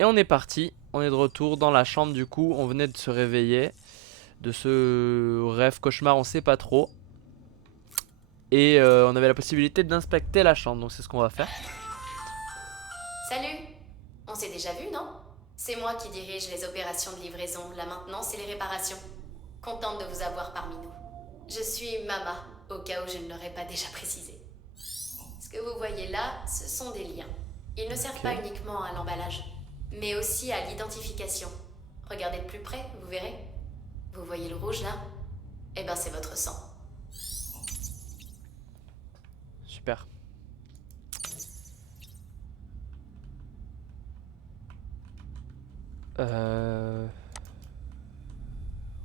Et on est parti, on est de retour dans la chambre du coup, on venait de se réveiller de ce rêve cauchemar, on sait pas trop. Et on avait la possibilité d'inspecter la chambre, donc c'est ce qu'on va faire. Salut. On s'est déjà vu, non? C'est moi qui dirige les opérations de livraison, la maintenance et les réparations. Contente de vous avoir parmi nous. Je suis Mama, au cas où je ne l'aurais pas déjà précisé. Ce que vous voyez là, ce sont des liens. Ils ne servent pas Ok. uniquement à l'emballage, mais aussi à l'identification. Regardez de plus près, vous verrez. Vous voyez le rouge là? Eh ben c'est votre sang. Super. Euh...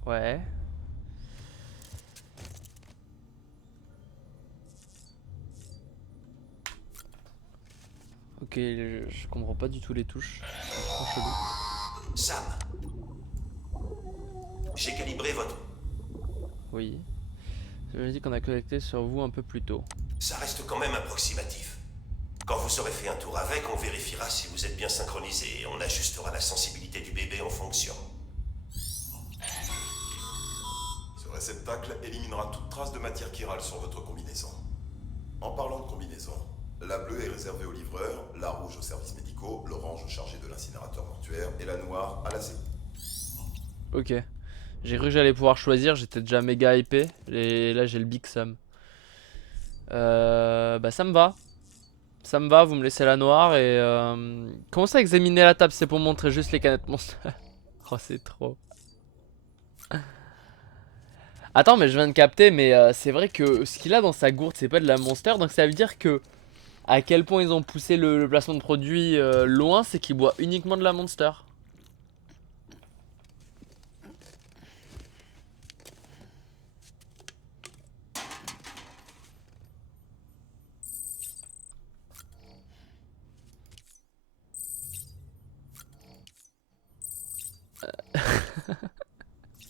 Ouais. Ok, je comprends pas du tout les touches. C'est trop chelou. Sam, j'ai calibré votre... Oui. Je me dis qu'on a collecté sur vous un peu plus tôt. Ça reste quand même approximatif. Quand vous aurez fait un tour avec, on vérifiera si vous êtes bien synchronisé et on ajustera la sensibilité du bébé en fonction. Ce réceptacle éliminera toute trace de matière chirale sur votre combinaison. En parlant de combinaison, la bleue est réservée aux livreurs, la rouge aux services médicaux, l'orange chargé de l'incinérateur mortuaire et la noire à la C. Ok. J'ai cru que j'allais pouvoir choisir, j'étais déjà méga hypé. Et là j'ai le big Sam. Bah ça me va. Ça me va, vous me laissez la noire et commencez à examiner la table, c'est pour montrer juste les canettes Monster. Oh c'est trop. Attends mais je viens de capter mais c'est vrai que ce qu'il a dans sa gourde c'est pas de la Monster donc ça veut dire que à quel point ils ont poussé le placement de produit loin c'est qu'il boit uniquement de la Monster.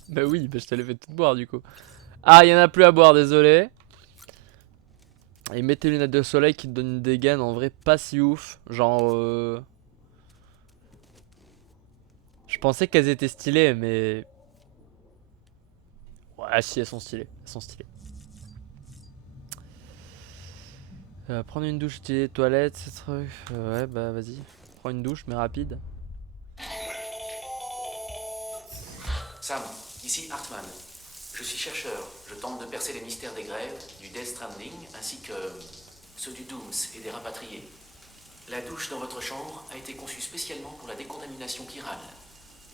Bah oui, bah je te l'ai fait tout boire du coup. Ah il y en a plus à boire désolé. Et mets tes lunettes de soleil qui te donnent une dégaine en vrai pas si ouf. Genre je pensais qu'elles étaient stylées mais... Ouais si elles sont stylées, elles sont stylées. Prendre une douche, stylée, toilette, ce truc. Ouais bah vas-y. Prends une douche mais rapide. Sam, ici Hartman. Je suis chercheur. Je tente de percer les mystères des grèves, du Death Stranding, ainsi que ceux du Dooms et des rapatriés. La douche dans votre chambre a été conçue spécialement pour la décontamination chirale.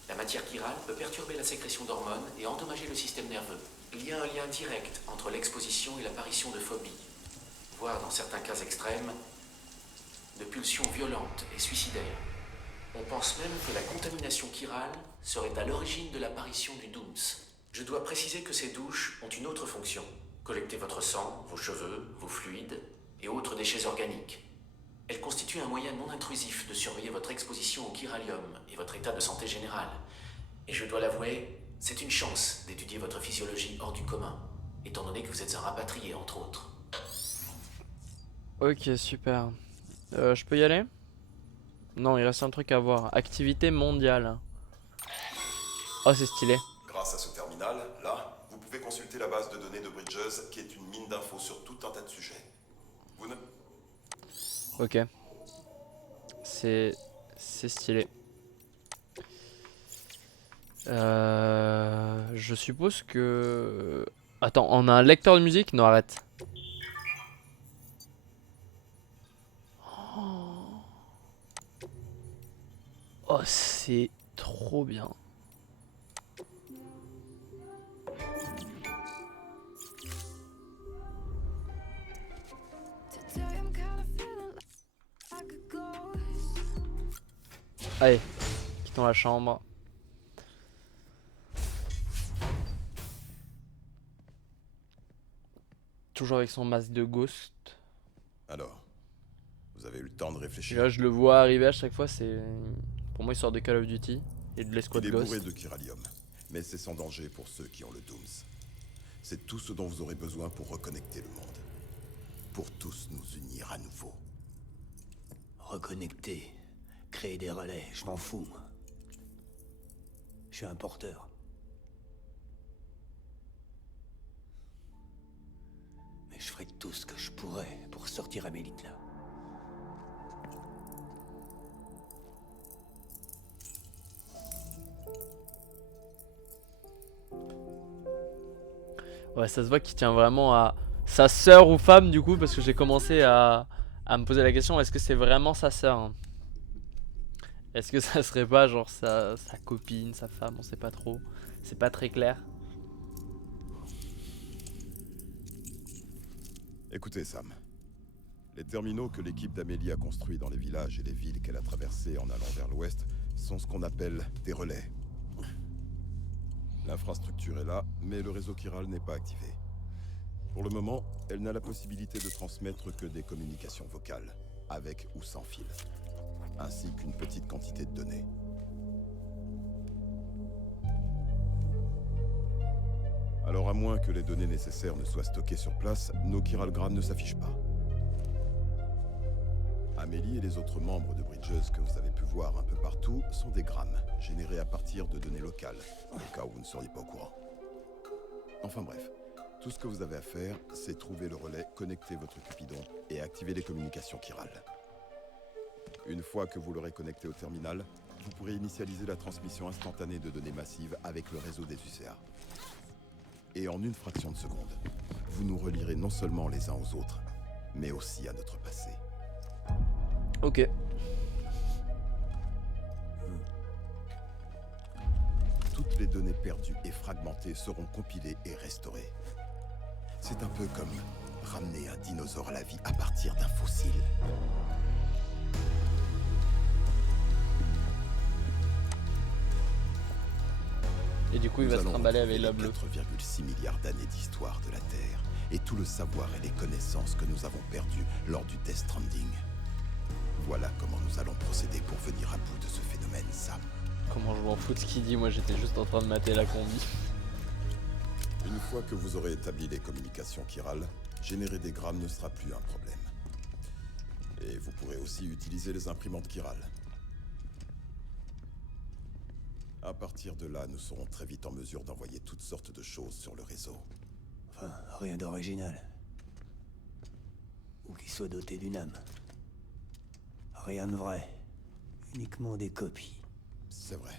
La matière chirale peut perturber la sécrétion d'hormones et endommager le système nerveux. Il y a un lien direct entre l'exposition et l'apparition de phobies, voire dans certains cas extrêmes, de pulsions violentes et suicidaires. On pense même que la contamination chirale serait à l'origine de l'apparition du Dooms. Je dois préciser que ces douches ont une autre fonction. Collecter votre sang, vos cheveux, vos fluides et autres déchets organiques. Elles constituent un moyen non intrusif de surveiller votre exposition au chiralium et votre état de santé général. Et je dois l'avouer, c'est une chance d'étudier votre physiologie hors du commun, étant donné que vous êtes un rapatrié entre autres. Ok super. Je peux y aller? Non il reste un truc à voir. Activité mondiale. Oh c'est stylé. Grâce à ce terminal, là, vous pouvez consulter la base de données de Bridges qui est une mine d'infos sur tout un tas de sujets. Vous ne... Ok. C'est... C'est stylé. Je suppose que... Attends, on a un lecteur de musique? Non, arrête. Oh, c'est trop bien. Allez, quittons la chambre. Toujours avec son masque de ghost. Alors, vous avez eu le temps de Et réfléchir. là, je le vois arriver à chaque fois, c'est... Pour moi, il sort de Call of Duty et de l'escouade Il est bourré Ghost. de chiralium, mais c'est sans danger pour ceux qui ont le Dooms. C'est tout ce dont vous aurez besoin pour reconnecter le monde. Pour tous nous unir à nouveau. Reconnecter, créer des relais, je m'en fous, moi. Je suis un porteur. Mais je ferai tout ce que je pourrais pour sortir Amélie de là. Ouais, ça se voit qu'il tient vraiment à sa sœur ou femme du coup, parce que j'ai commencé à me poser la question, est-ce que c'est vraiment sa sœur, hein? Est-ce que ça serait pas genre sa copine, sa femme, on sait pas trop. C'est pas très clair. Écoutez, Sam. Les terminaux que l'équipe d'Amélie a construits dans les villages et les villes qu'elle a traversés en allant vers l'ouest sont ce qu'on appelle des relais. L'infrastructure est là, mais le réseau chiral n'est pas activé. Pour le moment, elle n'a la possibilité de transmettre que des communications vocales, avec ou sans fil, ainsi qu'une petite quantité de données. Alors à moins que les données nécessaires ne soient stockées sur place, nos chiralgrammes ne s'affichent pas. Amélie et les autres membres de Bridges que vous avez pu voir un peu partout sont des grammes, générés à partir de données locales, au cas où vous ne seriez pas au courant. Enfin bref, tout ce que vous avez à faire, c'est trouver le relais, connecter votre Cupidon et activer les communications chirales. Une fois que vous l'aurez connecté au terminal, vous pourrez initialiser la transmission instantanée de données massives avec le réseau des UCA. Et en une fraction de seconde, vous nous relierez non seulement les uns aux autres, mais aussi à notre passé. Ok. Toutes les données perdues et fragmentées seront compilées et restaurées. C'est un peu comme ramener un dinosaure à la vie à partir d'un fossile. Et du coup, il va se trimballer avec la bleue. 4,6 milliards d'années d'histoire de la Terre et tout le savoir et les connaissances que nous avons perdus lors du Death Stranding. Voilà comment nous allons procéder pour venir à bout de ce phénomène, Sam. Comment je m'en fous de ce qu'il dit, moi j'étais juste en train de mater la combi. Une fois que vous aurez établi les communications chirales, générer des grammes ne sera plus un problème. Et vous pourrez aussi utiliser les imprimantes chirales. À partir de là, nous serons très vite en mesure d'envoyer toutes sortes de choses sur le réseau. Enfin, rien d'original. Ou qui soit doté d'une âme. Rien de vrai. Uniquement des copies. C'est vrai.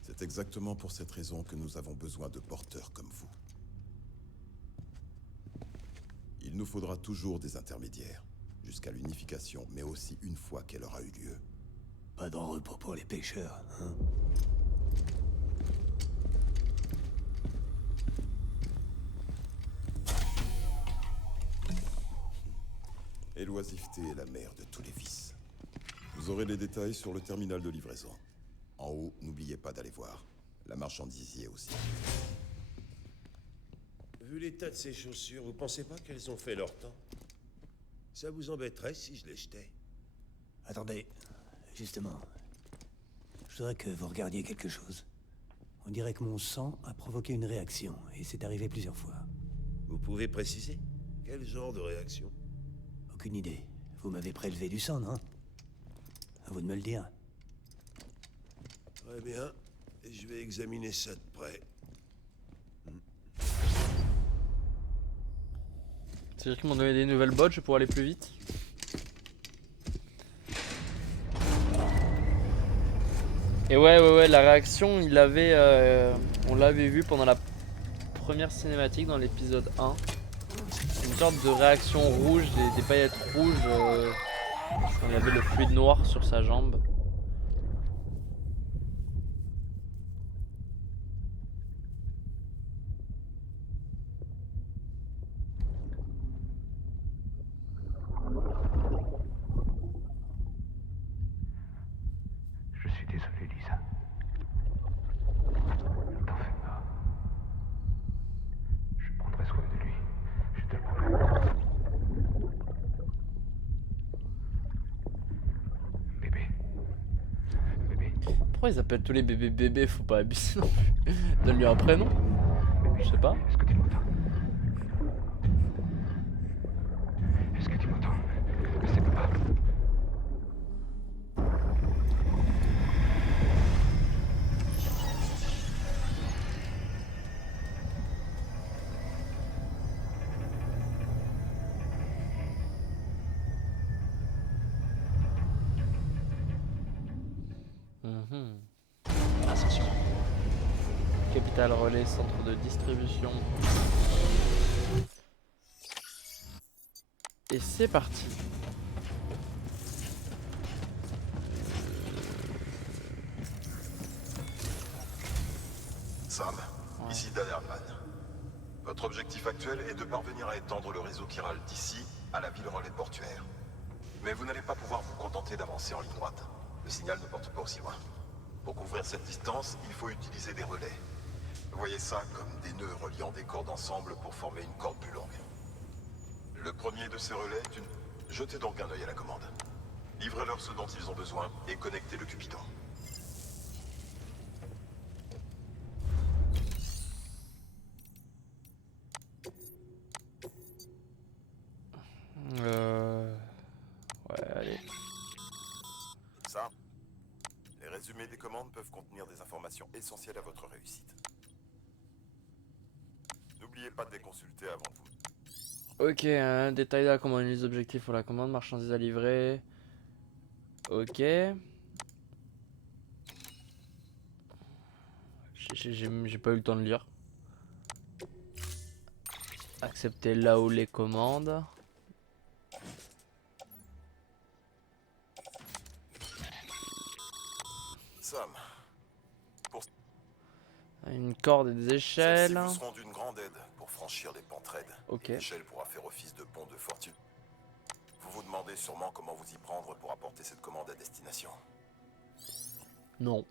C'est exactement pour cette raison que nous avons besoin de porteurs comme vous. Il nous faudra toujours des intermédiaires, jusqu'à l'unification, mais aussi une fois qu'elle aura eu lieu. Pas de repos pour les pêcheurs, hein? Et l'oisiveté est la mère de tous les vices. Vous aurez les détails sur le terminal de livraison. En haut, n'oubliez pas d'aller voir. La marchandise y est aussi. Vu l'état de ces chaussures, vous pensez pas qu'elles ont fait leur temps? Ça vous embêterait si je les jetais? Attendez, justement. Je voudrais que vous regardiez quelque chose. On dirait que mon sang a provoqué une réaction, et c'est arrivé plusieurs fois. Vous pouvez préciser? Quel genre de réaction? Aucune idée. Vous m'avez prélevé du sang, non? À vous de me le dire. Très bien. Je vais examiner ça de près. C'est-à-dire qu'ils m'ont donné des nouvelles bottes, je vais pouvoir aller plus vite. Et ouais, la réaction, on l'avait vu pendant la première cinématique dans l'épisode 1. Une sorte de réaction rouge, des paillettes rouges quand il y avait le fluide noir sur sa jambe. Je suis désolé, Lisa. Ne t'en fais pas. Je prendrai soin de lui. Je te le promets. Bébé. Bébé. Pourquoi ils appellent tous les bébés bébés? Faut pas abuser non plus. Donne-lui un prénom. Je sais pas. Est-ce que tu m'entends? Est-ce que tu m'entends? C'est papa. Mhm. Ascension. Capital relais, centre de distribution. Et c'est parti. Sam, Ouais. ici Dan Hardman. Votre objectif actuel est de parvenir à étendre le réseau chiral d'ici à la ville relais portuaire. Mais vous n'allez pas pouvoir vous contenter d'avancer en ligne droite. Le signal ne porte pas aussi loin. Pour couvrir cette distance, il faut utiliser des relais. Voyez ça comme des nœuds reliant des cordes ensemble pour former une corde plus longue. Le premier de ces relais est une... Jetez donc un œil à la commande. Livrez-leur ce dont ils ont besoin et connectez le Cupidon. Ouais, allez. Ça, les résumés des commandes peuvent contenir des informations essentielles à votre réussite. N'oubliez pas de les consulter avant de vous. Ok, détail de la commande, les objectifs pour la commande, marchandises à livrer. Ok. J'ai pas eu le temps de lire. Accepter là où les commandes. Sam, Une corde et des celles-ci échelles. vous seront d'une grande aide pour franchir les pentes raides. Ok. L'échelle pourra faire office de pont de fortune. Vous vous demandez sûrement comment vous y prendre pour apporter cette commande à destination. Non.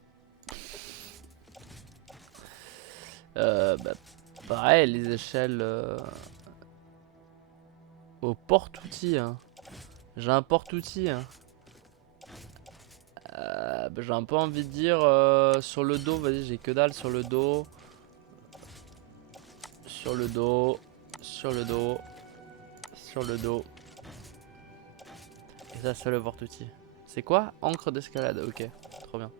Bah, pareil, les échelles au porte-outils. Hein. J'ai un porte-outils. Hein. Bah, j'ai un peu envie de dire sur le dos. Vas-y, j'ai que dalle sur le dos. Sur le dos. Sur le dos. Sur le dos. Et ça, c'est le porte-outils. C'est quoi? Encre d'escalade. Ok, trop bien.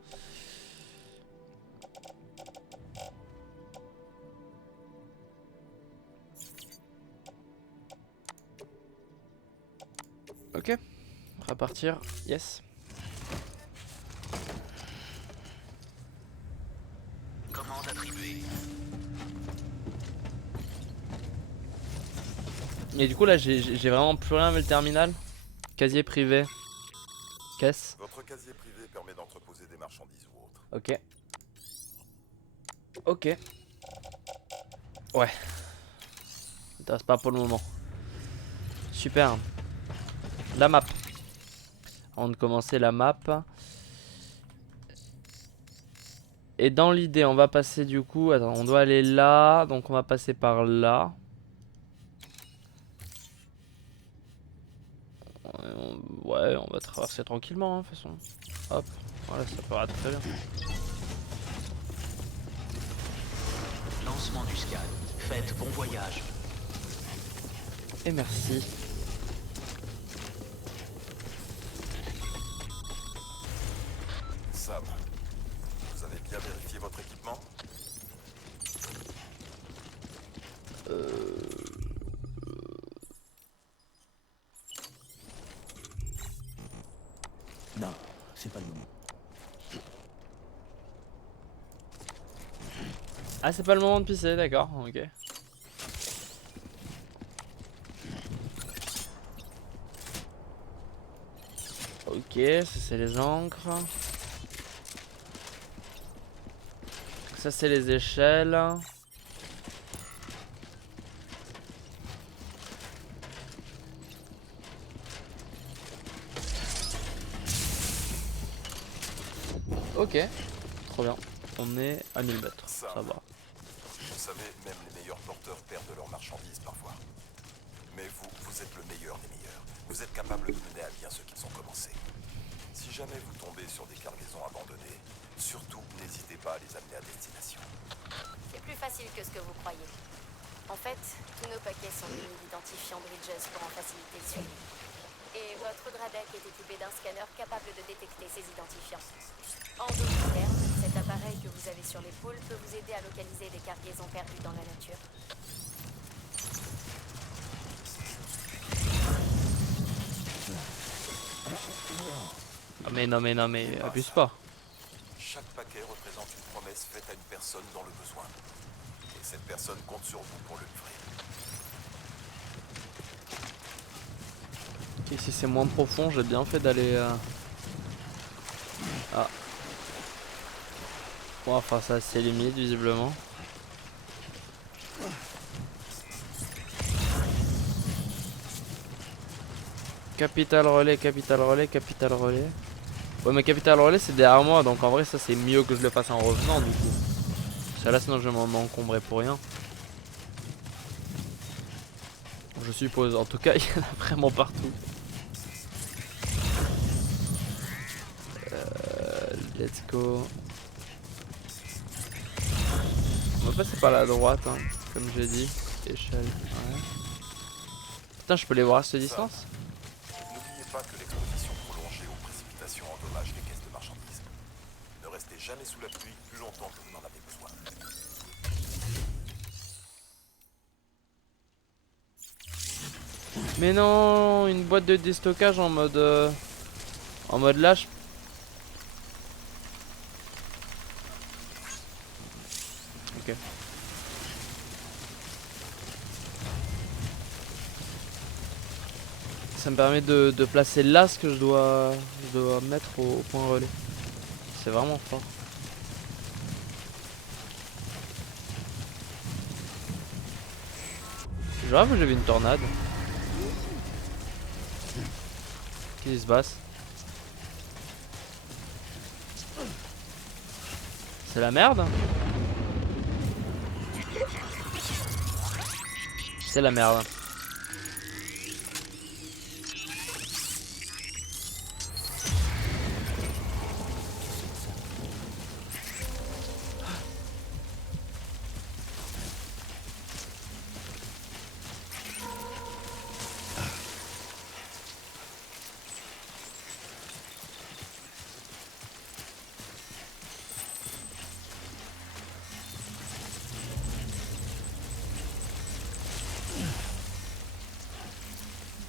Ok, on va partir, yes. Commande attribuée. Et du coup là j'ai vraiment plus rien avec le terminal. Casier privé. Caisse. Votre casier privé permet d'entreposer des marchandises ou autres. Ok. Ok. Ouais. Ça m'intéresse pas pour le moment. Super. La map. Avant de commencer la map. Et dans l'idée, on va passer du coup. Attends, on doit aller là. Donc on va passer par là. Ouais, on va traverser tranquillement, hein, de toute façon. Hop. Voilà, ça paraît très bien. Lancement du scan. Faites bon voyage. Et merci. Sam, vous avez bien vérifié votre équipement? Non, c'est pas le moment. Ah, c'est pas le moment de pisser, d'accord, ok. Ok, ça c'est les encres. Ça c'est les échelles. Ok, trop bien. On est à 1000 mètres, ça va. Vous savez, même les meilleurs porteurs perdent leurs marchandises parfois. Mais vous, vous êtes le meilleur des meilleurs. Vous êtes capable de mener à bien ce qu'ils ont commencé. Si jamais vous tombez sur des cargaisons abandonnées, surtout n'hésitez pas à les amener à destination. C'est plus facile que ce que vous croyez. En fait, tous nos paquets sont munis d'identifiants Bridges pour en faciliter le suivi. Et votre Dradek est équipé d'un scanner capable de détecter ces identifiants. En d'autres termes, cet appareil que vous avez sur l'épaule peut vous aider à localiser des cargaisons perdues dans la nature. Ah, mais non, abuse pas. chaque paquet représente une promesse faite à une personne dans le besoin. Et cette personne compte sur vous pour le livrer. Ok, si c'est moins profond, j'ai bien fait d'aller... Ah. Bon, enfin ça c'est limite visiblement. Capital relais, capital relais, capital relais. Ouais mais capital relais c'est derrière moi donc en vrai ça c'est mieux que je le fasse en revenant du coup. Ça là sinon je vais m'en encombrer pour rien. Je suppose, en tout cas il y en a vraiment partout. Let's go. On va passer par la droite hein, comme j'ai dit. Échelle. Ouais. Putain je peux les voir à cette distance? N'oubliez pas que l'exposition prolongée aux précipitations endommage les caisses de marchandises. Ne restez jamais sous la pluie plus longtemps que vous n'en avez besoin. Mais non, une boîte de déstockage en mode lâche. Ok. Ça me permet de placer là ce que je dois mettre au point relais. C'est vraiment fort. Je rêve où j'ai vu une tornade. Qu'est-ce qui se passe? C'est la merde? C'est la merde.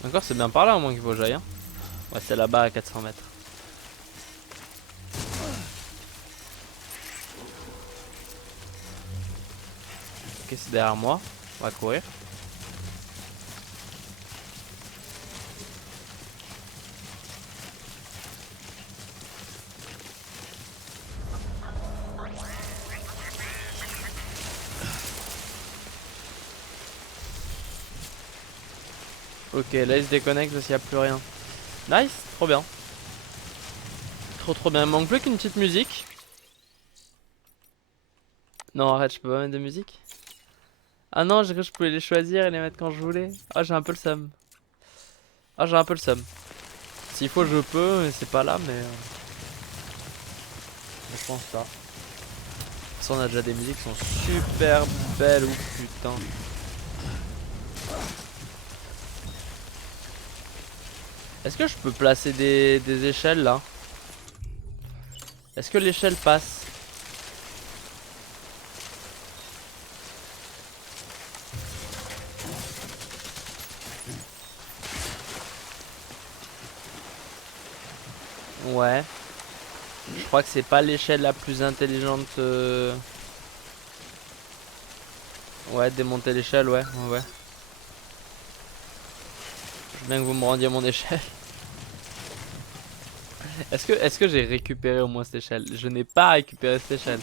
Encore c'est bien par là au moins qu'il faut que j'aille hein. Ouais c'est là-bas à 400 mètres. Ok c'est derrière moi. On va courir. Ok, là il se déconnecte parce qu'il n'y a plus rien. Nice, trop bien. Trop bien, il manque plus qu'une petite musique. Non arrête, je peux pas mettre de musique. Ah non, j'ai cru que je pouvais les choisir et les mettre quand je voulais. Ah j'ai un peu le seum. Ah j'ai un peu le seum. S'il faut je peux, mais c'est pas là mais... Je pense pas. Ça on a déjà des musiques qui sont super belles, ouf putain. Est-ce que je peux placer des échelles là? Est-ce que l'échelle passe? Ouais. Je crois que c'est pas l'échelle la plus intelligente. Ouais, démonter l'échelle, ouais. Je veux bien que vous me rendiez mon échelle. Est-ce que j'ai récupéré au moins cette échelle? Je n'ai pas récupéré cette échelle.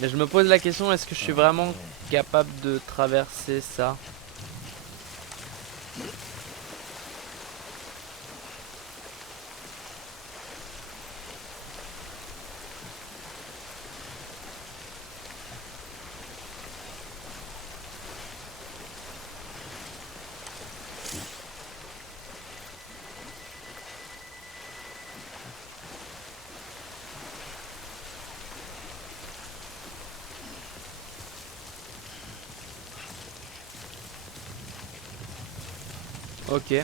Mais je me pose la question, est-ce que je suis vraiment capable de traverser ça? Ok.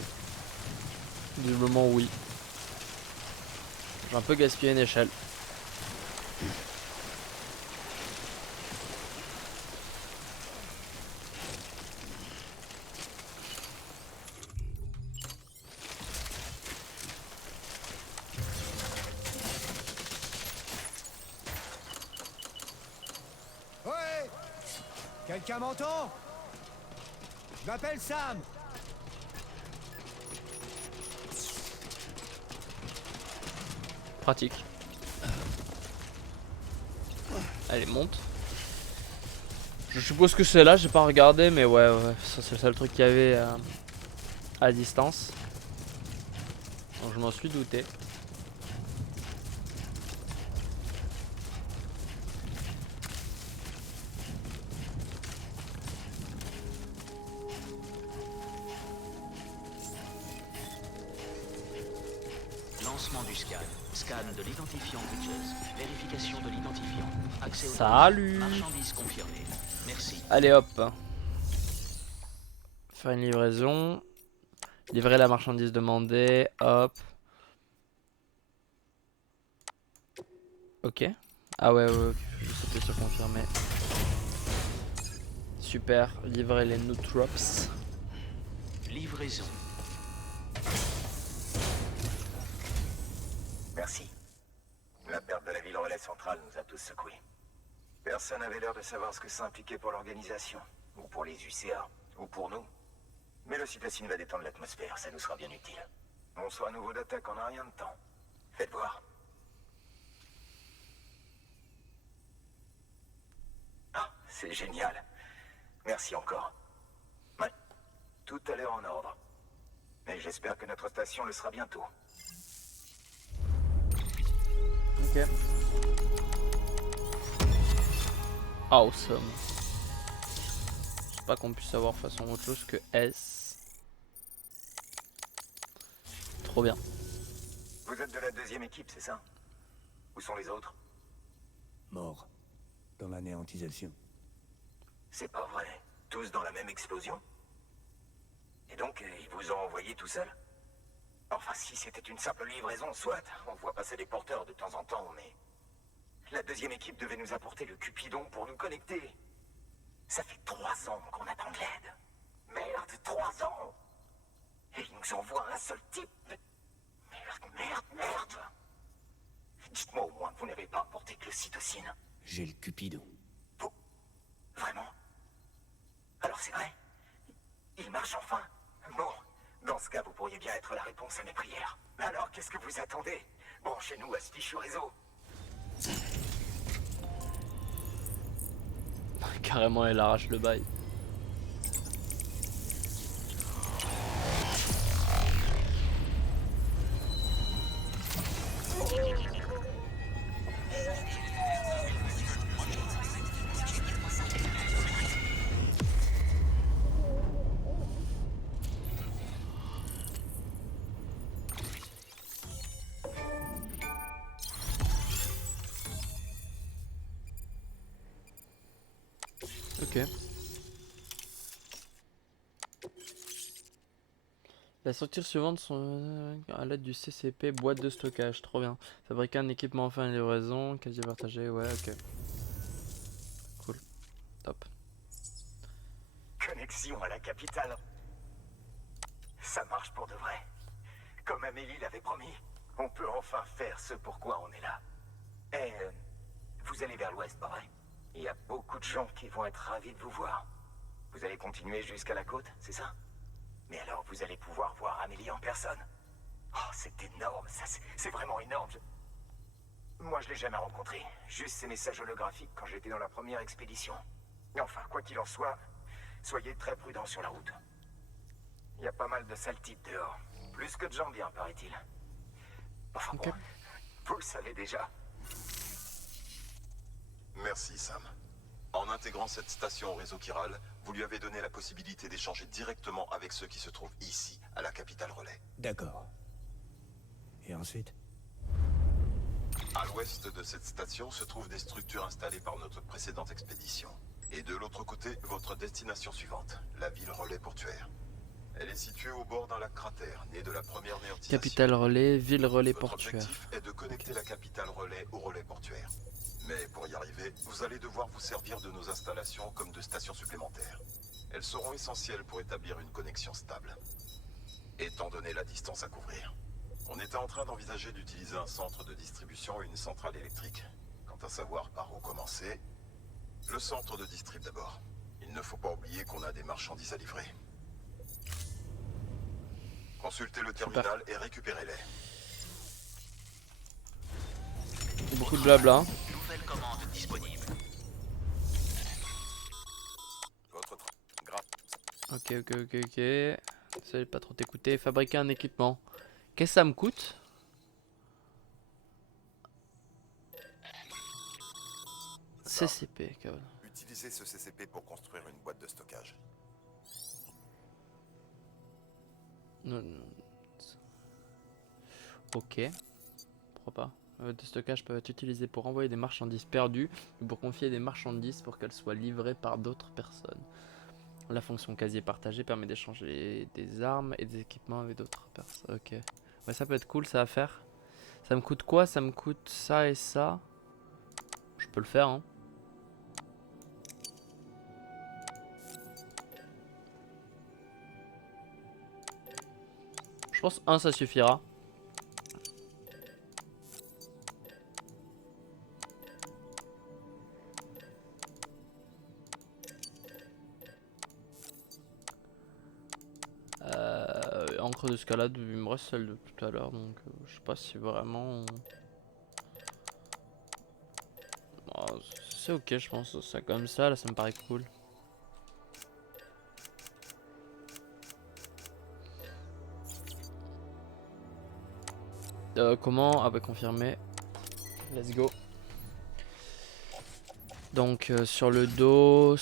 Visiblement oui. J'ai un peu gaspillé une échelle. Quelqu'un m'entend? Je m'appelle Sam. Pratique. Allez, monte. Je suppose que c'est là, j'ai pas regardé, mais ouais, ça c'est le seul truc qu'il y avait à distance. Donc je m'en suis douté. Lancement du scan. Scan de l'identifiant Bridges. Vérification de l'identifiant. Accès au Salut. Marchandise confirmée. Merci. Allez hop. Faire une livraison. Livrer la marchandise demandée. Hop. Ok. Ah ouais, ok. Je sautais sur confirmer. Super. Livrer les new drops. Livraison. Merci. La perte de la ville relais centrale nous a tous secoués. Personne n'avait l'air de savoir ce que ça impliquait pour l'organisation, ou pour les UCA, ou pour nous. Mais le cytocine va détendre l'atmosphère, ça nous sera bien utile. On soit à nouveau d'attaque en un rien de temps. Faites voir. Ah, c'est génial. Merci encore. Ouais, tout à l'heure en ordre. Mais j'espère que notre station le sera bientôt. Ok. Awesome. Je sais pas qu'on puisse avoir façon autre chose que S. Trop bien. Vous êtes de la deuxième équipe, c'est ça? Où sont les autres? Mort. Dans l'anéantisation. C'est pas vrai. Tous dans la même explosion? Et donc, ils vous ont envoyé tout seul? Enfin, si c'était une simple livraison, soit. On voit passer des porteurs de temps en temps, mais... La deuxième équipe devait nous apporter le Cupidon pour nous connecter. Ça fait 3 ans qu'on attend de l'aide. Merde, 3 ans! Et ils nous envoient un seul type. Merde. Dites-moi au moins que vous n'avez pas apporté que le cytocine. J'ai le Cupidon. Vous? Vraiment? Alors c'est vrai? Il marche enfin? Bon, dans ce cas, vous pourriez bien être la réponse à mes prières. Alors, qu'est-ce que vous attendez? Branchez-nous à ce fichu réseau. Carrément, elle arrache le bail. Ok. La structure suivante sont à l'aide du CCP, boîte de stockage, trop bien. Fabriquer un équipement enfin une livraison, quasi partagé, ouais, ok. Cool. Top. Connexion à la capitale. Ça marche pour de vrai. Comme Amélie l'avait promis, on peut enfin faire ce pourquoi on est là. Et vous allez vers l'ouest, pas vrai? Il y a beaucoup de gens qui vont être ravis de vous voir. Vous allez continuer jusqu'à la côte, c'est ça? Mais alors vous allez pouvoir voir Amélie en personne. Oh, c'est énorme, ça c'est vraiment énorme. Moi je l'ai jamais rencontrée, juste ses messages holographiques quand j'étais dans la première expédition. Mais enfin, quoi qu'il en soit, soyez très prudents sur la route. Il y a pas mal de sales types dehors. Plus que de gens bien, paraît-il. Enfin bon, vous le savez déjà. Merci, Sam. En intégrant cette station au réseau chiral, vous lui avez donné la possibilité d'échanger directement avec ceux qui se trouvent ici, à la capitale relais. D'accord. Et ensuite? À l'ouest de cette station se trouvent des structures installées par notre précédente expédition. Et de l'autre côté, votre destination suivante, la ville relais portuaire. Elle est située au bord d'un lac cratère, né de la première néantisation. Capitale relais, ville relais Votre portuaire. objectif est de connecter la capitale relais au relais portuaire. Mais pour y arriver, vous allez devoir vous servir de nos installations comme de stations supplémentaires. Elles seront essentielles pour établir une connexion stable. Étant donné la distance à couvrir, on était en train d'envisager d'utiliser un centre de distribution et une centrale électrique. Quant à savoir par où commencer, le centre de distrib d'abord. Il Il ne faut pas oublier qu'on a des marchandises à livrer. Consultez le terminal et récupérez-les. Beaucoup de blabla. Nouvelle commande disponible. Votre Ok. Ça va pas trop t'écouter. Fabriquer un équipement. Qu'est-ce que ça me coûte? CCP, kawan. Utilisez ce CCP pour construire une boîte de stockage. Non. Ok. Pourquoi pas? De stockage peuvent être utilisés pour envoyer des marchandises perdues ou pour confier des marchandises pour qu'elles soient livrées par d'autres personnes. La fonction casier partagé permet d'échanger des armes et des équipements avec d'autres personnes. Ok. Ouais, ça peut être cool ça à faire. Ça me coûte quoi? Ça me coûte ça et ça. Je peux le faire, hein. Je pense un ça suffira. Encre d'escalade, il me reste celle de tout à l'heure, donc je sais pas si vraiment... Oh, c'est ok, je pense, ça comme ça, là ça me paraît cool. Comment? Ah bah confirmé. Let's go. Donc sur le dos,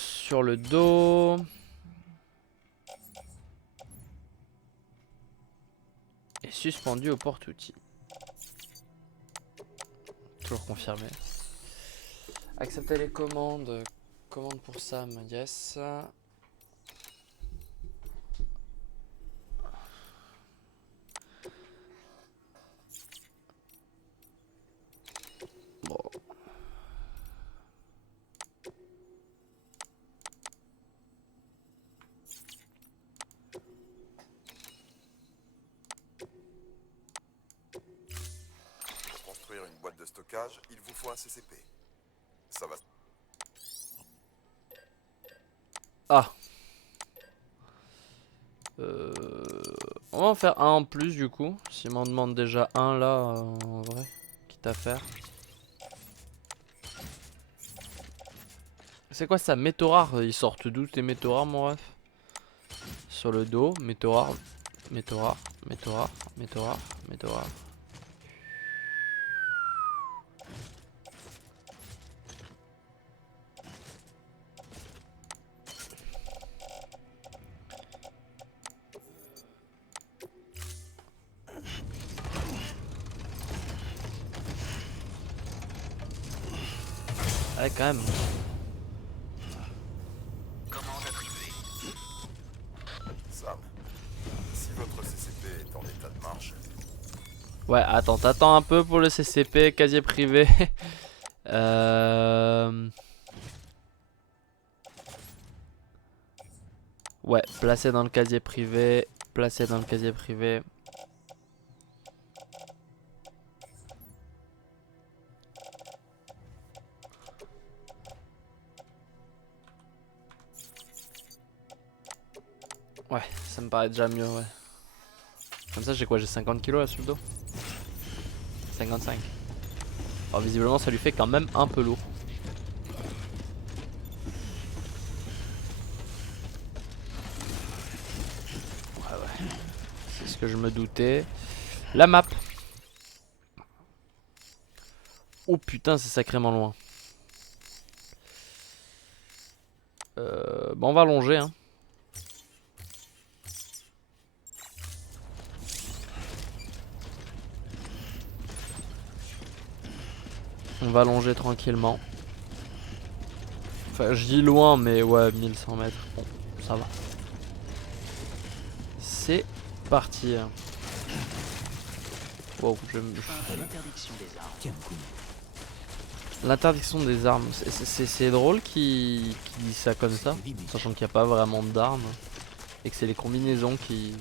Et suspendu au porte-outils. Toujours confirmé. Accepter les commandes. Commande pour Sam, yes. Bon. Pour construire une boîte de stockage, il vous faut un CCP. Ça va. Ah. On va en faire un en plus du coup. S'il m'en demande déjà un là, en vrai, quitte à faire. C'est quoi ça, métaux rares? Ils sortent d'où tes métaux rares, mon ref? Sur le dos, métaux rares, métaux rares, métaux rares, métaux rares, métaux rares. Ouais, quand même. Commande attribuée. Sam, si votre CCP est en état de marche, Ouais, attends, t'attends un peu pour le CCP, casier privé. Ouais, placé dans le casier privé. Placé dans le casier privé. Ouais, ça me paraît déjà mieux, ouais. Comme ça, j'ai quoi? J'ai 50 kilos là sur le dos? 55. Alors, visiblement, ça lui fait quand même un peu lourd. Ouais. C'est ce que je me doutais. La map. Oh putain, c'est sacrément loin. Bon, on va allonger, hein. On va allonger tranquillement. Enfin, je dis loin, mais ouais, 1100 mètres. Bon, ça va. C'est parti. Wow, L'interdiction des armes. Tiens, cool. L'interdiction des armes. C'est drôle qu'ils disent ça comme ça. Sachant qu'il n'y a pas vraiment d'armes. Et que c'est les combinaisons qui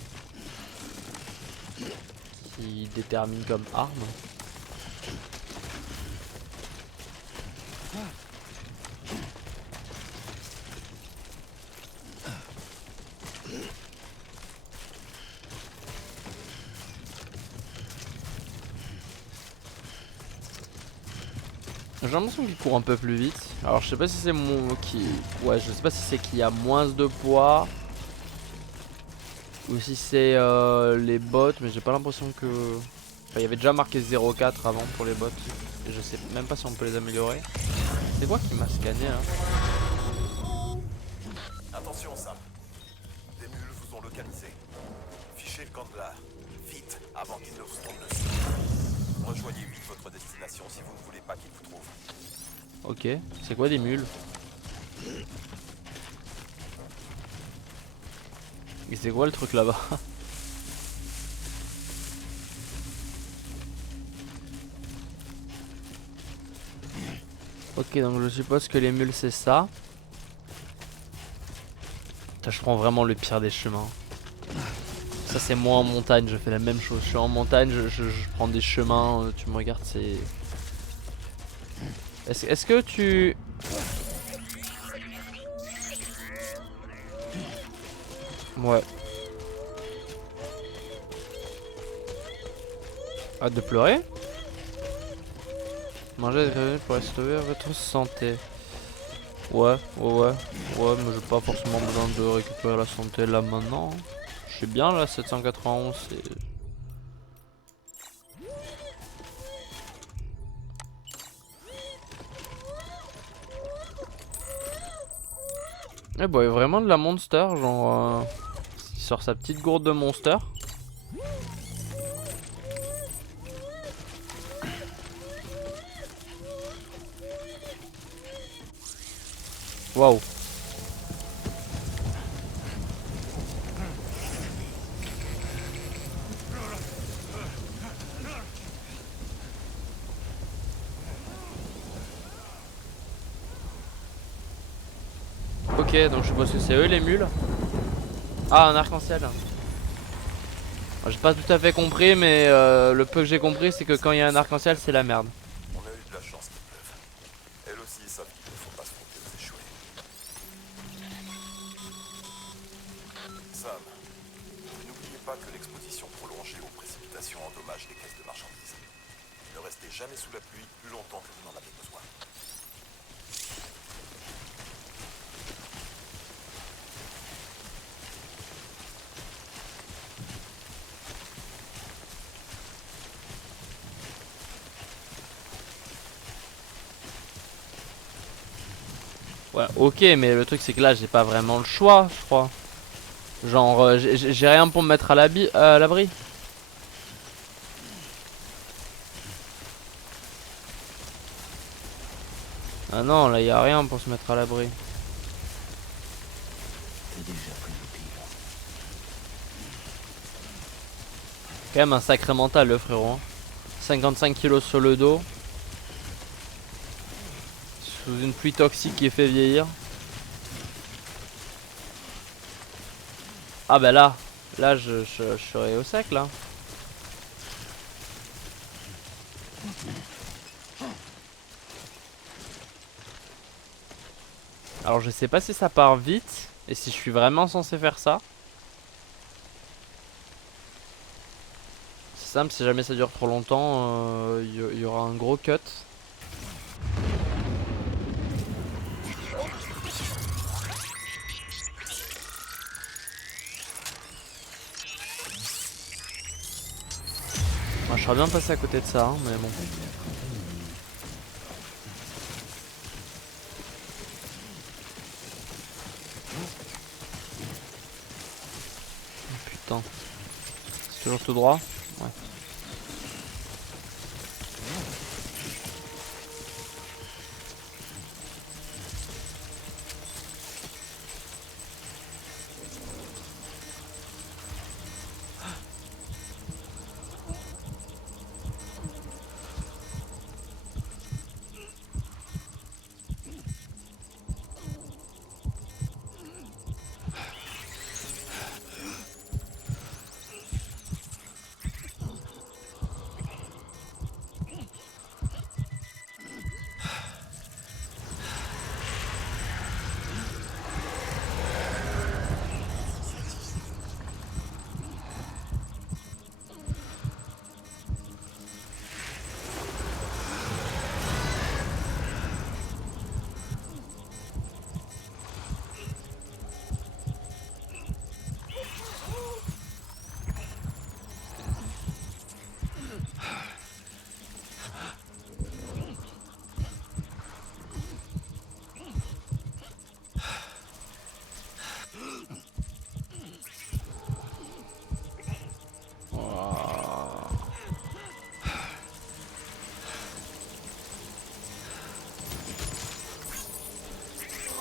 déterminent comme armes. J'ai l'impression qu'il court un peu plus vite. Alors je sais pas si c'est mon qui. Ouais, je sais pas si c'est qu'il y a moins de poids. Ou si c'est les bots, mais j'ai pas l'impression que. Enfin, il y avait déjà marqué 0,4 avant pour les bots. Et je sais même pas si on peut les améliorer. C'est quoi qui m'a scanné là? Attention, Sam. Des mules vous ont localisé. Fichez le Gandlar. Vite, avant qu'ils ne vous tombent dessus. Rejoignez vite votre destination si vous ne voulez pas qu'ils vous trouvent. Ok, c'est quoi des mules? Et c'est quoi le truc là-bas? Ok, donc je suppose que les mules c'est ça. Putain, je prends vraiment le pire des chemins. Ça c'est moi en montagne, je fais la même chose. Je suis en montagne, je prends des chemins, tu me regardes, c'est... Est-ce que tu... Ouais. Hâte de pleurer. Manger des grenades pour restaurer votre santé. Ouais, mais j'ai pas forcément besoin de récupérer la santé là maintenant. Je suis bien là, 791, c'est... Eh bah, il y a vraiment de la monster, genre... il sort sa petite gourde de monster. Waouh. Ok, donc je suppose que c'est eux les mules. Ah, un arc-en-ciel. J'ai pas tout à fait compris, mais le peu que j'ai compris, c'est que quand il y a un arc-en-ciel, c'est la merde. On a eu de la chance qu'il pleuve. Elles aussi savent qu'il ne faut pas se frotter aux échoués. Sam, n'oubliez pas que l'exposition prolongée aux précipitations endommage les caisses de marchandises. Ne restez jamais sous la pluie plus longtemps que vous n'en avez besoin. Ouais, ok, mais le truc c'est que là, j'ai pas vraiment le choix, je crois. Genre, j'ai rien pour me mettre à l'abri. Ah non, là, y a rien pour se mettre à l'abri. T'as déjà pris le pire. Quand même un sacré mental, le frérot. Hein. 55 kilos sur le dos. Sous une pluie toxique qui fait vieillir. Ah bah là je serais au sec là. Alors je sais pas si ça part vite et si je suis vraiment censé faire ça. C'est simple, si jamais ça dure trop longtemps, y aura un gros cut. Moi, je serais bien passé à côté de ça, hein, mais bon. Putain. C'est toujours tout droit? Ouais.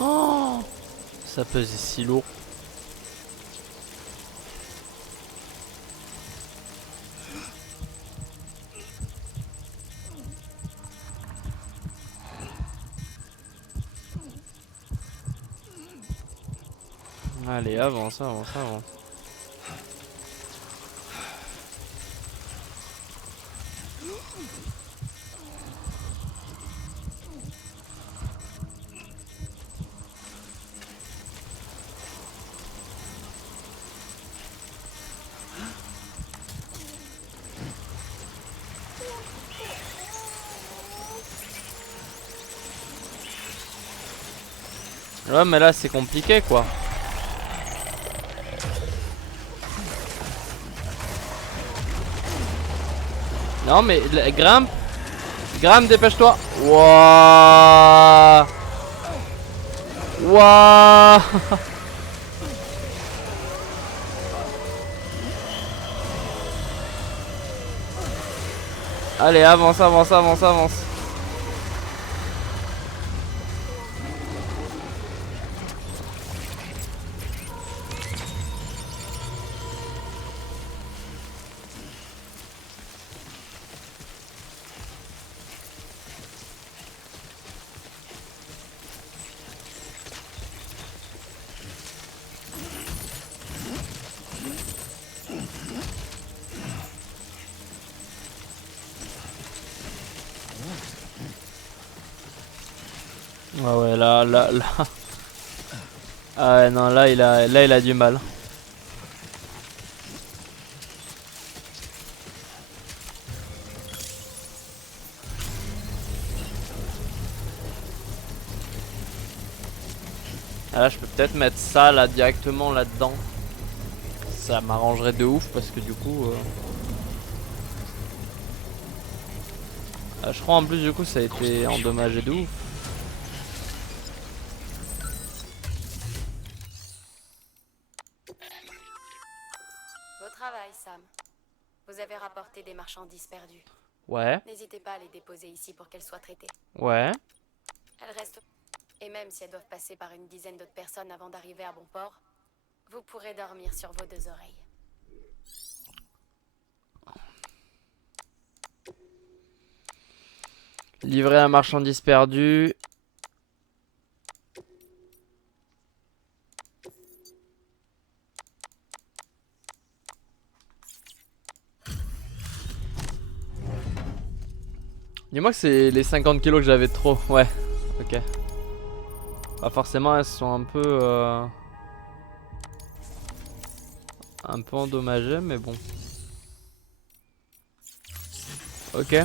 Oh, ça pesait si lourd. Allez, avance, avance, avance. Ouais, mais là c'est compliqué quoi. Non mais grimpe. Grimpe, dépêche-toi. Wouah. Wouah. Allez, avance, avance, avance, avance. Ah ouais, là. Ah ouais, non, là il a du mal. Ah là, je peux peut-être mettre ça là directement là-dedans. Ça m'arrangerait de ouf parce que du coup. Je crois en plus du coup ça a été endommagé de ouf. Beau travail, Sam. Vous avez rapporté des marchandises perdues. Ouais, N'hésitez pas à les déposer ici pour qu'elles soient traitées. ouais. Elles restent... Et même si elles doivent passer par une dizaine d'autres personnes avant d'arriver à bon port, vous pourrez dormir sur vos deux oreilles. Livrer la marchandise perdue. Dis-moi que c'est les 50 kilos que j'avais de trop. Ouais, ok. Bah forcément elles sont un peu endommagées, mais bon. Ok.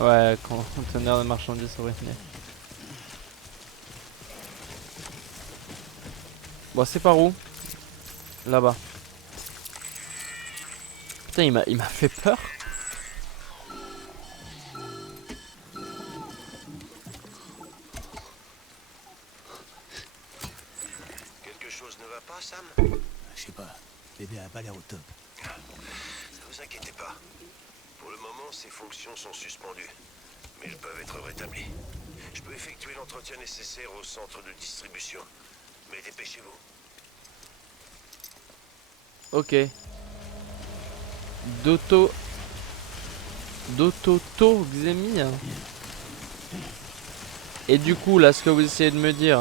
Ouais, conteneur de marchandises ruiné. Bon, c'est par où? Là-bas. Putain, il m'a fait peur. Quelque chose ne va pas, Sam? Je sais pas, bébé a pas l'air au top. Ne vous inquiétez pas. Pour le moment, ses fonctions sont suspendues. Mais elles peuvent être rétablies. Je peux effectuer l'entretien nécessaire au centre de distribution. Mais dépêchez-vous. Ok. D'autotoxémie. Et du coup, là, ce que vous essayez de me dire.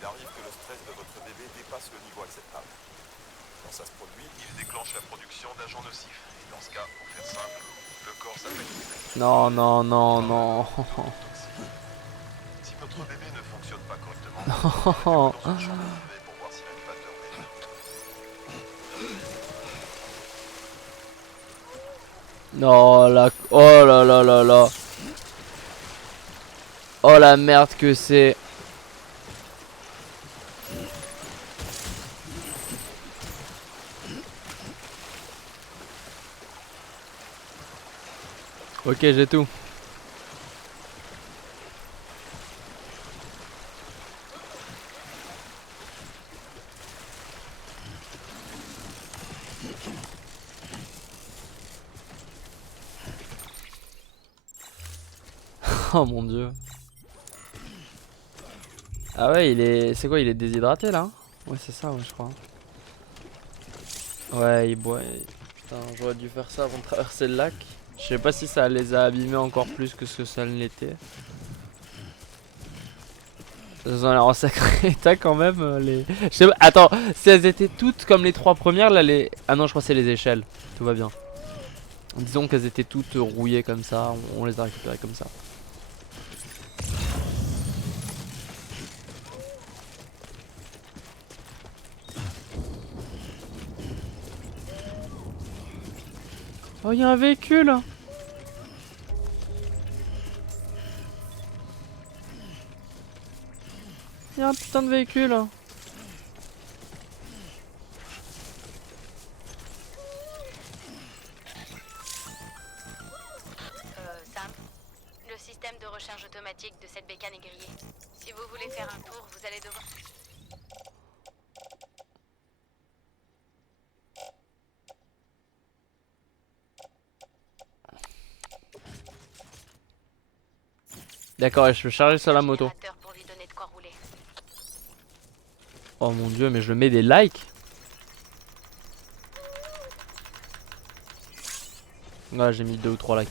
Il arrive que le stress de votre bébé dépasse le niveau acceptable. Quand ça se produit, il déclenche la production d'agents nocifs. Et dans ce cas, pour faire simple, le corps s'attaque. Non, non, non, non. Si votre bébé ne fonctionne pas correctement, Non. dans une chambre privée pour voir si l'incubateur est. Non, la... Oh là là là là. Oh la merde que c'est. Ok, j'ai tout. Oh mon dieu. Ah ouais, il est... C'est quoi, il est déshydraté là? Ouais, c'est ça, ouais, je crois. Ouais, il boit... Putain, j'aurais dû faire ça avant de traverser le lac. Je sais pas si ça les a abîmés encore plus que ce que ça ne l'était. Elles ont l'air en sacré état quand même, les... Je sais pas... Attends, si elles étaient toutes comme les 3 premières, là les... Ah non, je crois que c'est les échelles. Tout va bien. Disons qu'elles étaient toutes rouillées comme ça, on les a récupérées comme ça. Oh, il y a un véhicule! Il y a un putain de véhicule! Sam, le système de recharge automatique de cette bécane est grillé. Si vous voulez faire un tour, vous allez devoir... D'accord, et je peux charger sur la moto. Générateur pour lui donner de quoi rouler. Oh mon dieu, mais je mets des likes. Ouais, j'ai mis 2 ou 3 likes.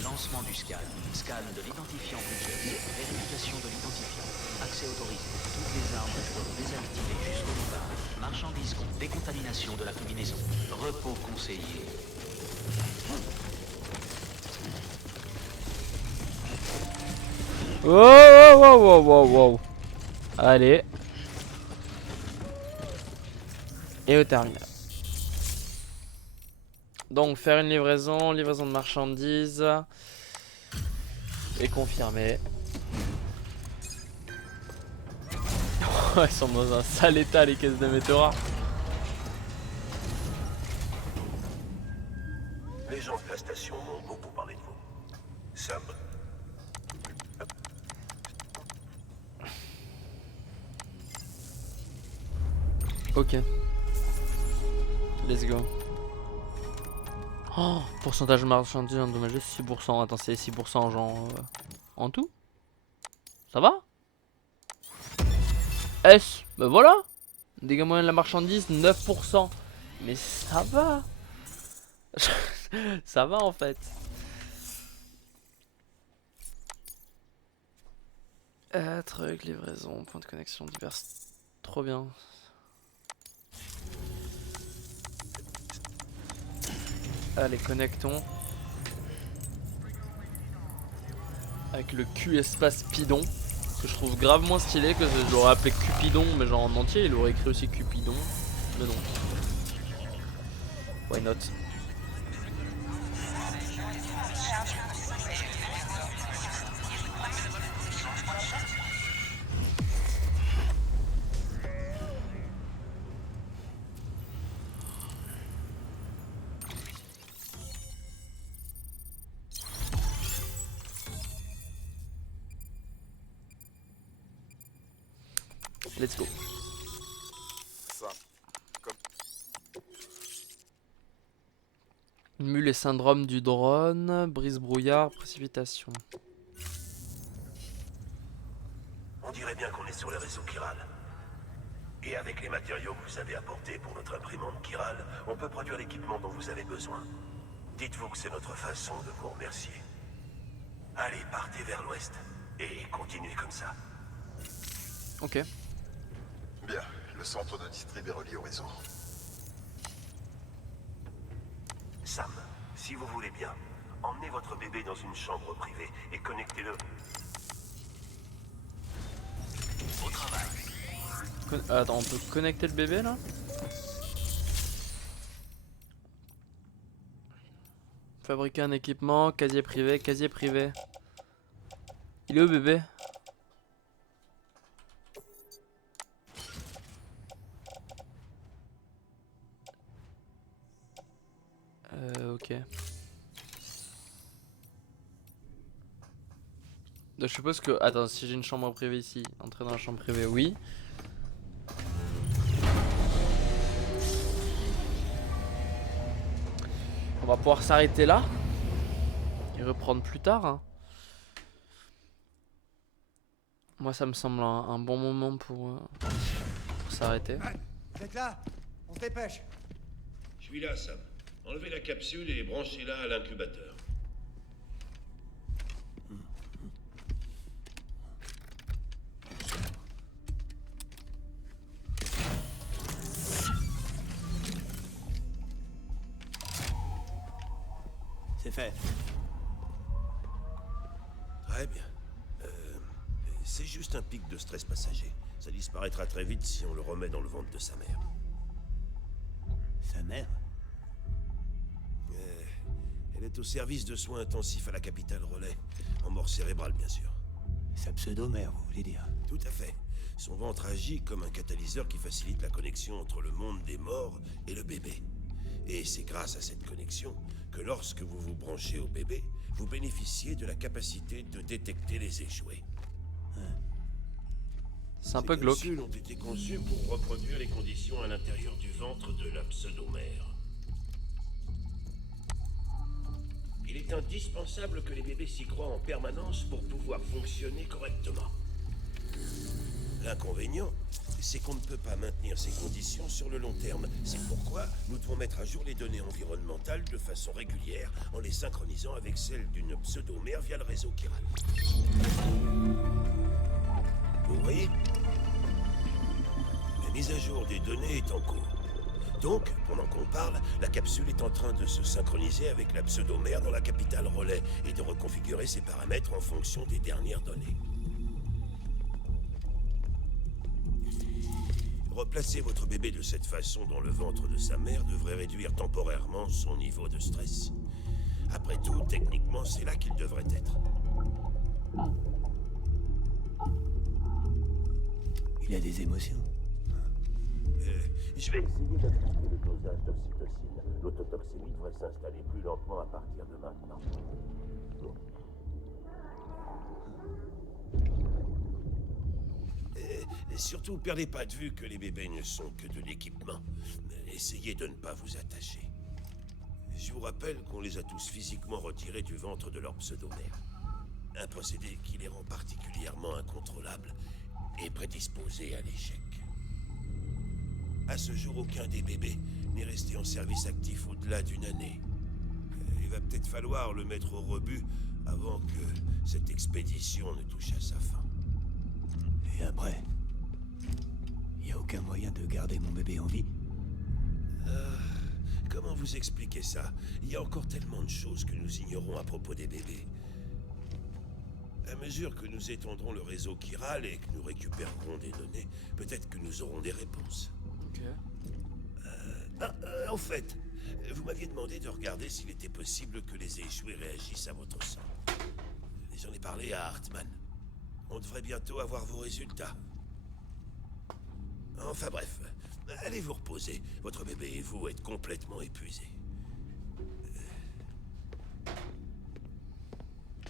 Lancement du scan. Scan de l'identifiant budget. Vérification de l'identifiant. Accès autorisé. Toutes les armes seront désactivées jusqu'au départ. Marchandises compte. Décontamination de la combinaison. Repos conseillé. Wow, wow, wow, wow, wow, wow. Allez. Et au terminal. Donc faire une livraison, livraison de marchandises. Et confirmer. Ils sont dans un sale état les caisses de Meteora. Les gens de la station m'ont beaucoup parlé de vous. Sam. Ok. Let's go. Oh, pourcentage de marchandises endommagées 6%. Attends, c'est 6% genre en tout? Ça va? S, bah voilà. Dégâts moyens de la marchandise 9%. Mais ça va. Ça va en fait. Truc, livraison, point de connexion divers. Trop bien. Allez, connectons. Avec le Q espace Pidon. Que je trouve grave moins stylé que je l'aurais appelé Cupidon. Mais genre en entier, il aurait écrit aussi Cupidon. Mais non. Why not? Let's go. Ça. Mule et syndrome du drone, brise brouillard, précipitation. On dirait bien qu'on est sur le réseau Chiral. Et avec les matériaux que vous avez apportés pour notre imprimante Chiral, on peut produire l'équipement dont vous avez besoin. Dites-vous que c'est notre façon de vous remercier. Allez, partez vers l'ouest. Et continuez comme ça. Ok. Bien, le centre de distrib est relié au réseau. Sam, si vous voulez bien, emmenez votre bébé dans une chambre privée et connectez-le. Au travail. Attends, on peut connecter le bébé là? Fabriquer un équipement, casier privé, casier privé. Il est où bébé? Ok. Ok. Donc, je suppose que... Attends, si j'ai une chambre privée ici, entrer dans la chambre privée, oui. On va pouvoir s'arrêter là. Et reprendre plus tard. Hein. Moi, ça me semble un bon moment pour s'arrêter. Vous êtes là? On se dépêche. Je suis là, Sam. Enlevez la capsule et branchez-la à l'incubateur. C'est fait. Très bien. C'est juste un pic de stress passager. Ça disparaîtra très vite si on le remet dans le ventre de sa mère. Sa mère? Elle est au service de soins intensifs à la capitale Relais, en mort cérébrale bien sûr. Sa pseudo-mère, vous voulez dire? Tout à fait. Son ventre agit comme un catalyseur qui facilite la connexion entre le monde des morts et le bébé. Et c'est grâce à cette connexion que lorsque vous vous branchez au bébé, vous bénéficiez de la capacité de détecter les échoués. C'est un peu glauque. Ces capsules ont été conçues pour reproduire les conditions à l'intérieur du ventre de la pseudomère. Il est indispensable que les bébés s'y croient en permanence pour pouvoir fonctionner correctement. L'inconvénient, c'est qu'on ne peut pas maintenir ces conditions sur le long terme. C'est pourquoi nous devons mettre à jour les données environnementales de façon régulière en les synchronisant avec celles d'une pseudomère via le réseau chiral. Vous voyez? La mise à jour des données est en cours. Donc, pendant qu'on parle, la capsule est en train de se synchroniser avec la pseudomère dans la capitale Relais et de reconfigurer ses paramètres en fonction des dernières données. Replacer votre bébé de cette façon dans le ventre de sa mère devrait réduire temporairement son niveau de stress. Après tout, techniquement, c'est là qu'il devrait être. Il a des émotions. Je vais essayer d'ajuster le dosage d'oxytocine. L'autotoxémie devrait s'installer plus lentement à partir de maintenant. Et surtout, perdez pas de vue que les bébés ne sont que de l'équipement. Essayez de ne pas vous attacher. Je vous rappelle qu'on les a tous physiquement retirés du ventre de leur pseudomère. Un procédé qui les rend particulièrement incontrôlables et prédisposés à l'échec. À ce jour, aucun des bébés n'est resté en service actif au-delà d'une année. Il va peut-être falloir le mettre au rebut avant que cette expédition ne touche à sa fin. Et après? Il n'y a aucun moyen de garder mon bébé en vie? Comment vous expliquer ça? Il y a encore tellement de choses que nous ignorons à propos des bébés. À mesure que nous étendrons le réseau chiral et que nous récupérerons des données, peut-être que nous aurons des réponses. Ok. En fait, vous m'aviez demandé de regarder s'il était possible que les échoués réagissent à votre sang. Et j'en ai parlé à Hartman. On devrait bientôt avoir vos résultats. Enfin bref, allez vous reposer. Votre bébé et vous êtes complètement épuisés.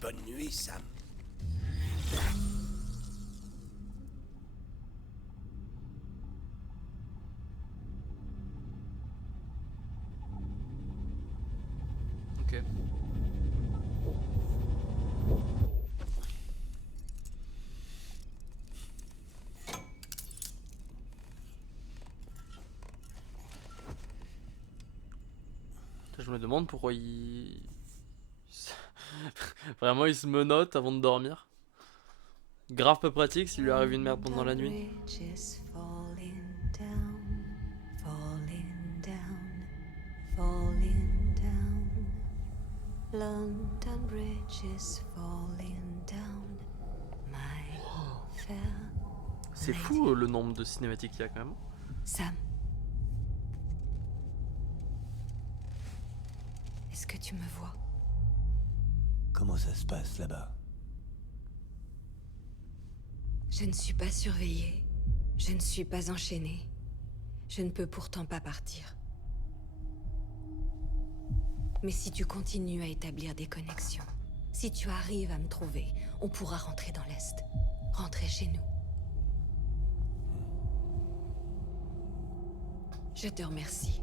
Bonne nuit, Sam. Ok. Je me demande pourquoi il... Vraiment il se menotte avant de dormir. Grave peu pratique s'il lui arrive une merde pendant la nuit. London Bridge is falling down, my fair C'est fou le nombre de cinématiques qu'il y a quand même. Sam, est-ce que tu me vois? Comment ça se passe là-bas? Je ne suis pas surveillée. Je ne suis pas enchaînée. Je ne peux pourtant pas partir. Mais si tu continues à établir des connexions, si tu arrives à me trouver, on pourra rentrer dans l'Est. Rentrer chez nous. Je te remercie.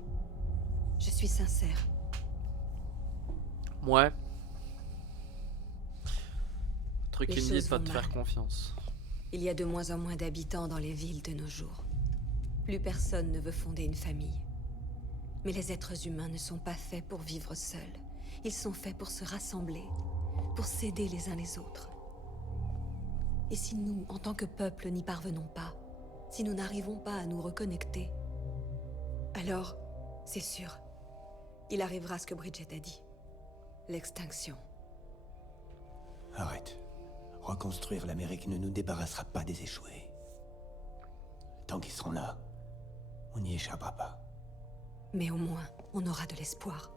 Je suis sincère. Ouais. Le truc Les qui me dit de choses pas vont te mal. faire confiance. Il y a de moins en moins d'habitants dans les villes de nos jours. Plus personne ne veut fonder une famille. Mais les êtres humains ne sont pas faits pour vivre seuls. Ils sont faits pour se rassembler, pour s'aider les uns les autres. Et si nous, en tant que peuple, n'y parvenons pas, si nous n'arrivons pas à nous reconnecter, alors, c'est sûr, il arrivera ce que Bridget a dit. L'extinction. Arrête. Reconstruire l'Amérique ne nous débarrassera pas des échoués. Tant qu'ils seront là, on n'y échappera pas. Mais au moins, on aura de l'espoir.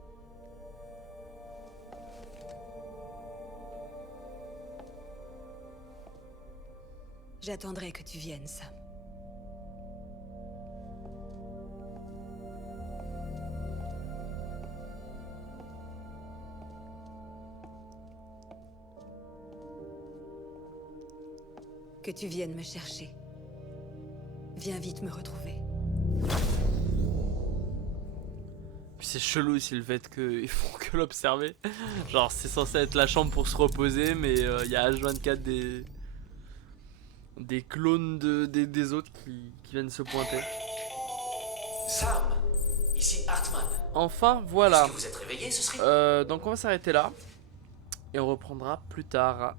J'attendrai que tu viennes, Sam. Que tu viennes me chercher. Viens vite me retrouver. Puis c'est chelou aussi le fait qu'ils font que l'observer. Genre c'est censé être la chambre pour se reposer, mais il y a H24 des clones des autres qui viennent se pointer. Sam, ici Hartman. Enfin voilà. Est-ce que vous êtes réveillé, ce serait... Donc on va s'arrêter là. Et on reprendra plus tard.